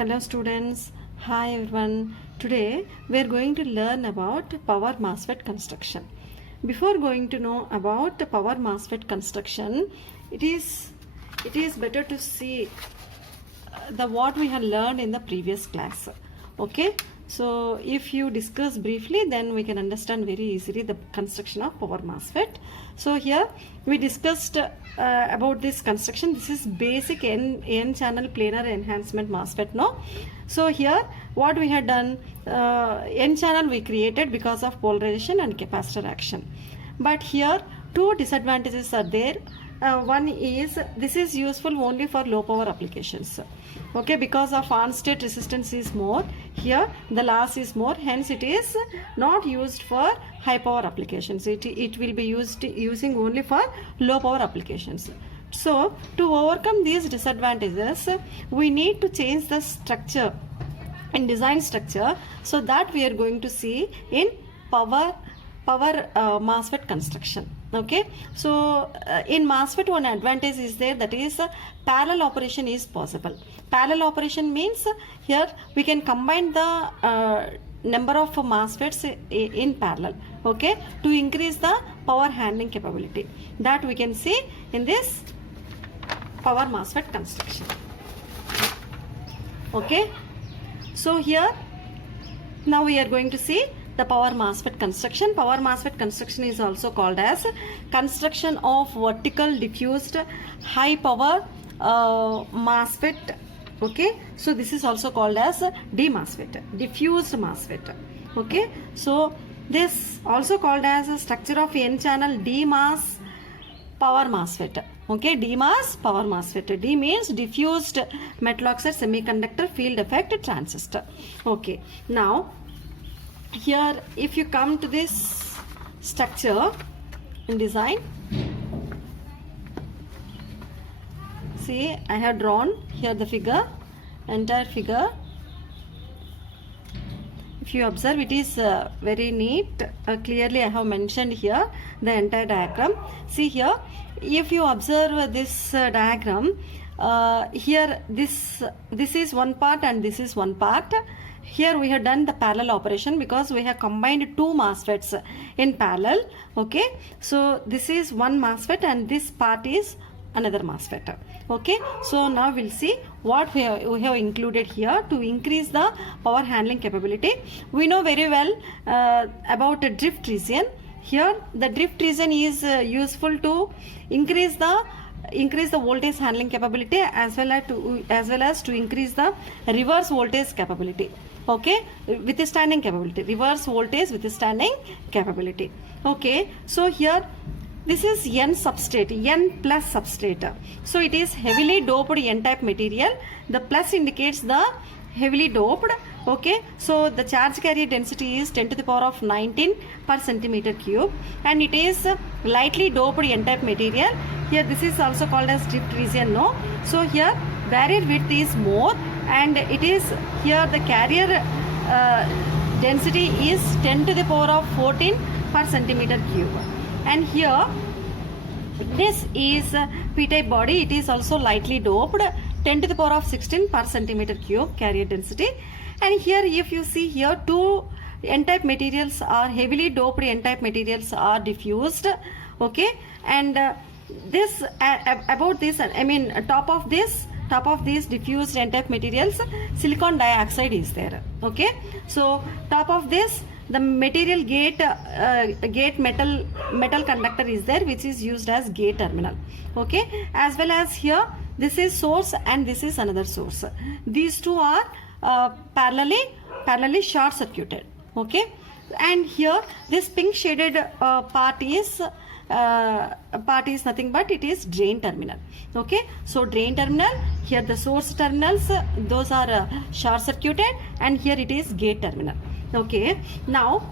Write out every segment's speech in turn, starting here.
Hello students, hi everyone. Today we are going to learn about power MOSFET construction. Before going to know about the power MOSFET construction, it is better to see the what we have learned in the previous class. Okay, so if you discuss briefly, then we can understand very easily the construction of power MOSFET. So here we discussed about this construction. This is basic n channel planar enhancement MOSFET. No, so here what we had done, n channel we created because of polarization and capacitor action. But here two disadvantages are there. One is this is useful only for low power applications. Okay, because of on state resistance is more, here the loss is more, hence it is not used for high power applications. It will be using only for low power applications. So to overcome these disadvantages, we need to change the structure and design structure, so that we are going to see in power MOSFET construction. Okay, so in MOSFET one advantage is there, that is parallel operation is possible. Parallel operation means here we can combine the number of MOSFETs in parallel, okay, to increase the power handling capability. That we can see in this power MOSFET construction. Okay, so here now we are going to see the power MOSFET construction. Power MOSFET construction is also called as construction of vertical diffused high power MOSFET. Okay, so this is also called as DMOSFET, diffused MOSFET. Okay, so this also called as a structure of n channel DMOS power MOSFET. Okay, DMOS power MOSFET. D means diffused metal oxide semiconductor field effect transistor. Okay, now here if you come to this structure in design, see I have drawn here the figure, entire figure. If you observe, it is very neat. Clearly I have mentioned here the entire diagram. See here, if you observe this diagram, here this is one part and this is one part. Here we have done the parallel operation because we have combined two MOSFETs in parallel. Okay, so this is one MOSFET and this part is another MOSFET. Okay, so now we'll see what we have included here to increase the power handling capability. We know very well about the drift region. Here the drift region is useful to increase the voltage handling capability as well as to increase the reverse voltage capability. Okay, withstanding capability, reverse voltage withstanding capability. Okay, so here this is N substrate, N plus substrate. So it is heavily doped N-type material. The plus indicates the heavily doped. Okay, so the charge carrier density is 10 to the power of 19 per centimeter cube, and it is lightly doped N-type material. Here this is also called as drift region. No, so here barrier width is more, and it is here the carrier density is 10 to the power of 14 per centimeter cube. And here this is p-type body. It is also lightly doped, 10 to the power of 16 per centimeter cube carrier density. And here if you see here, two N-type materials are heavily doped, N-type materials are diffused. Okay, and this about this, I mean top of these diffused N-type materials, silicon dioxide is there. Okay, so top of this the material gate metal conductor is there, which is used as gate terminal. Okay, as well as here this is source and this is another source. These two are parallelly short circuited. Okay, and here this pink shaded part is nothing but it is drain terminal. Okay, so drain terminal, here the source terminals, those are short circuited, and here it is gate terminal. Okay, now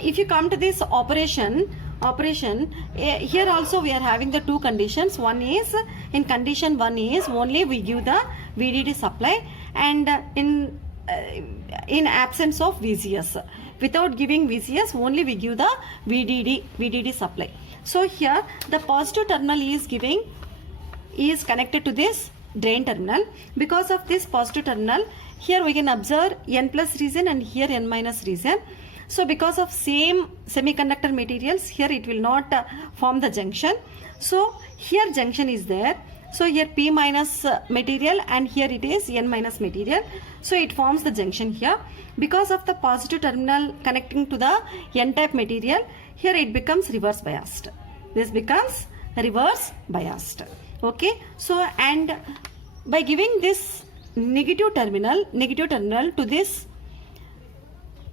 if you come to this operation, here also we are having the two conditions. One is, in condition one is only we give the VDD supply, and in absence of VGS, without giving VGS, only we give the VDD supply. So here the positive terminal is connected to this drain terminal. Because of this positive terminal, here we can observe n plus region and here n minus region. So because of same semiconductor materials, here it will not form the junction. So here junction is there. So here p minus material and here it is n minus material. So it forms the junction here. Because of the positive terminal connecting to the n type material, here it becomes reverse biased. This becomes reverse biased. Okay. So and by giving this negative terminal to this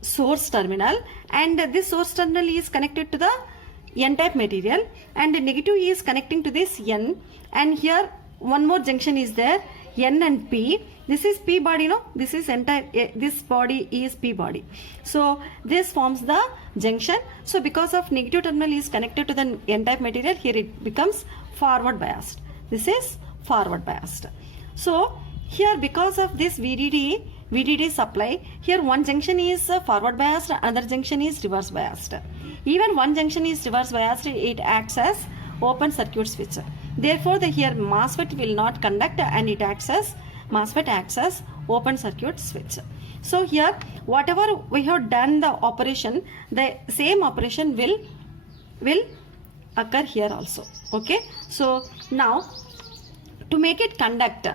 source terminal, and this source terminal is connected to the n type material and the negative is connecting to this n, and here one more junction is there, n and p. This is p body, no, this is entire, this body is p body. So this forms the junction. So because of negative terminal is connected to the n type material, here it becomes forward biased. This is forward biased. So here because of this VDD supply, here one junction is forward biased, another junction is reverse biased. Even one junction is reverse biased, it acts as open circuit switch. Therefore, here MOSFET will not conduct and it acts as MOSFET acts as open circuit switch. So here whatever we have done the operation, the same operation will occur here also. Okay. So now to make it conduct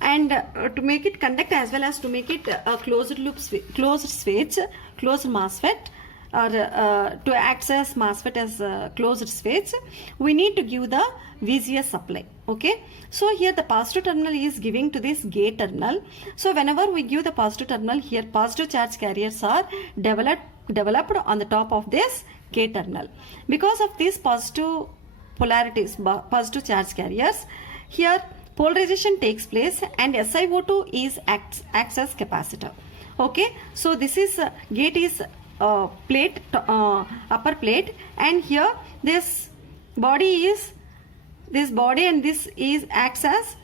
and to make it conduct as well as to make it a closed loop closed switch, closed MOSFET, or to access MOSFET as a closed switch, we need to give the VGS supply. Okay. So here the positive terminal is giving to this gate terminal. So whenever we give the positive terminal, here positive charge carriers are developed on the top of this gate terminal. Because of these positive polarities, positive charge carriers, here polarization takes place and SiO2 is acts as capacitor. Okay. So this is gate is plate, upper plate, and here this body and this is acts as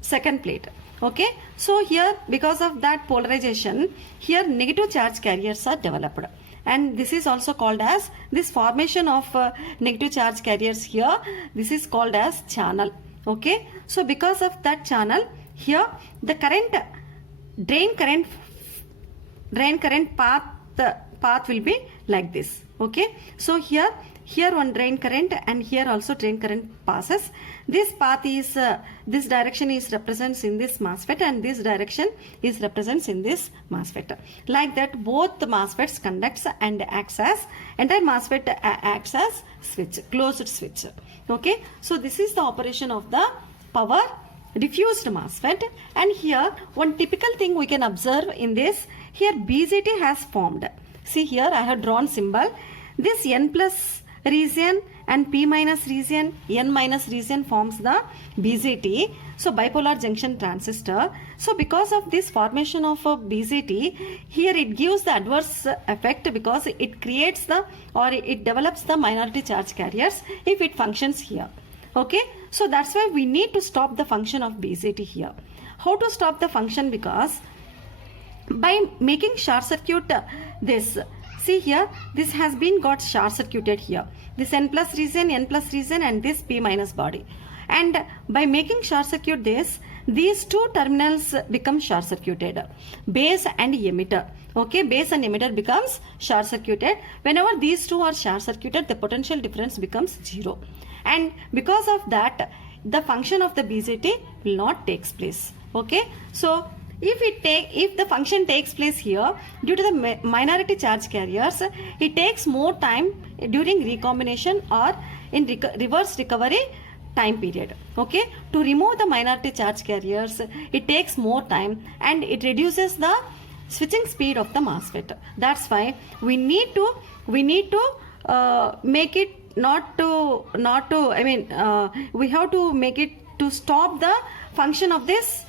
second plate. Okay. So here because of that polarization, here negative charge carriers are developed, and this is also called as this formation of negative charge carriers here, this is called as channel. Okay. So because of that channel, here the current drain current path will be like this. Okay. So here one drain current and here also drain current passes. This path is this direction is represents in this MOSFET and this direction is represents in this MOSFET. Like that both the MOSFETs conducts and acts as entire MOSFET acts as switch, closed switch. Okay. So this is the operation of the power diffused MOSFET. And here one typical thing we can observe in this, here BJT has formed. See here I have drawn symbol. This N plus region and P minus region, N minus region forms the BJT. So bipolar junction transistor. So because of this formation of a BJT, here it gives the adverse effect because it creates the or it develops the minority charge carriers if it functions here. Okay. So that's why we need to stop the function of BJT here. How to stop the function? Because by making short circuit this, see here this has been got short circuited here, this N plus region and this P minus body, and by making short circuit this, these two terminals become short circuited, base and emitter. Okay, base and emitter becomes short circuited. Whenever these two are short circuited, the potential difference becomes 0, and because of that the function of the BJT will not takes place. Okay. So if the function takes place here, due to the minority charge carriers, it takes more time during recombination or in reverse recovery time period. Okay. To remove the minority charge carriers, it takes more time and it reduces the switching speed of the MOSFET. That's why we need to make it we have to make it to stop the function of this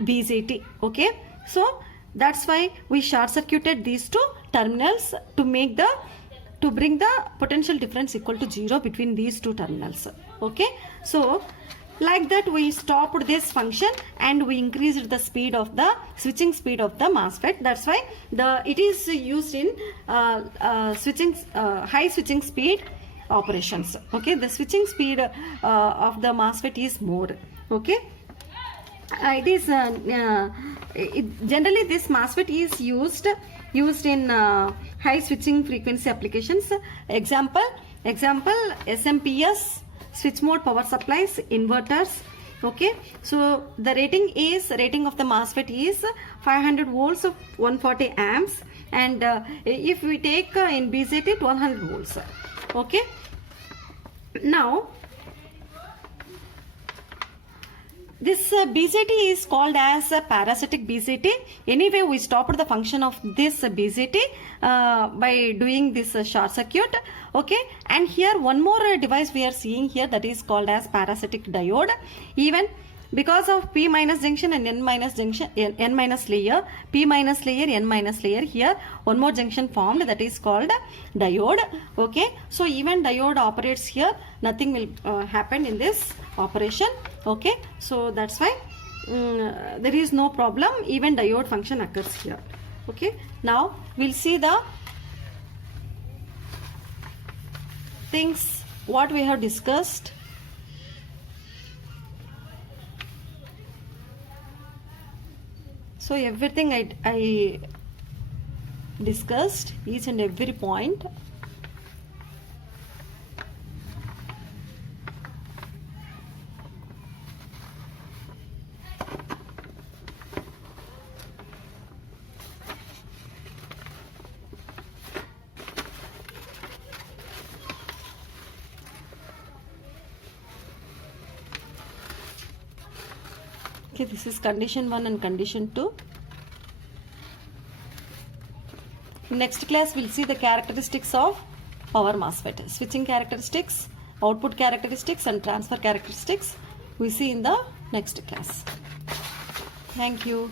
BJT. Okay. So that's why we short circuited these two terminals to bring the potential difference equal to 0 between these two terminals. Okay. So like that we stopped this function and we increased the speed of the switching speed of the MOSFET. That's why it is used in high switching speed operations. Okay. The switching speed of the MOSFET is more. Okay. Generally this MOSFET is used in high switching frequency applications. Example SMPS, switch mode power supplies, inverters. Okay, so the rating of the MOSFET is 500 volts of 140 amps, and if we take in BJT 1200 volts. Okay, now this BJT is called as a parasitic BJT. Anyway, we stopped the function of this BJT by doing this short circuit. Okay, and here one more device we are seeing here, that is called as parasitic diode. Even because of P minus junction and N minus junction, N minus layer, P minus layer, N minus layer, here one more junction formed, that is called diode. Okay, so even diode operates here, nothing will happen in this operation. Okay, so that's why there is no problem, even diode function occurs here. Okay, now we'll see the things what we have discussed. So everything I discussed, each and every point. Okay, this is condition 1 and condition 2. In next class, we'll see the characteristics of power MOSFET. Switching characteristics, output characteristics, and transfer characteristics we see in the next class. Thank you.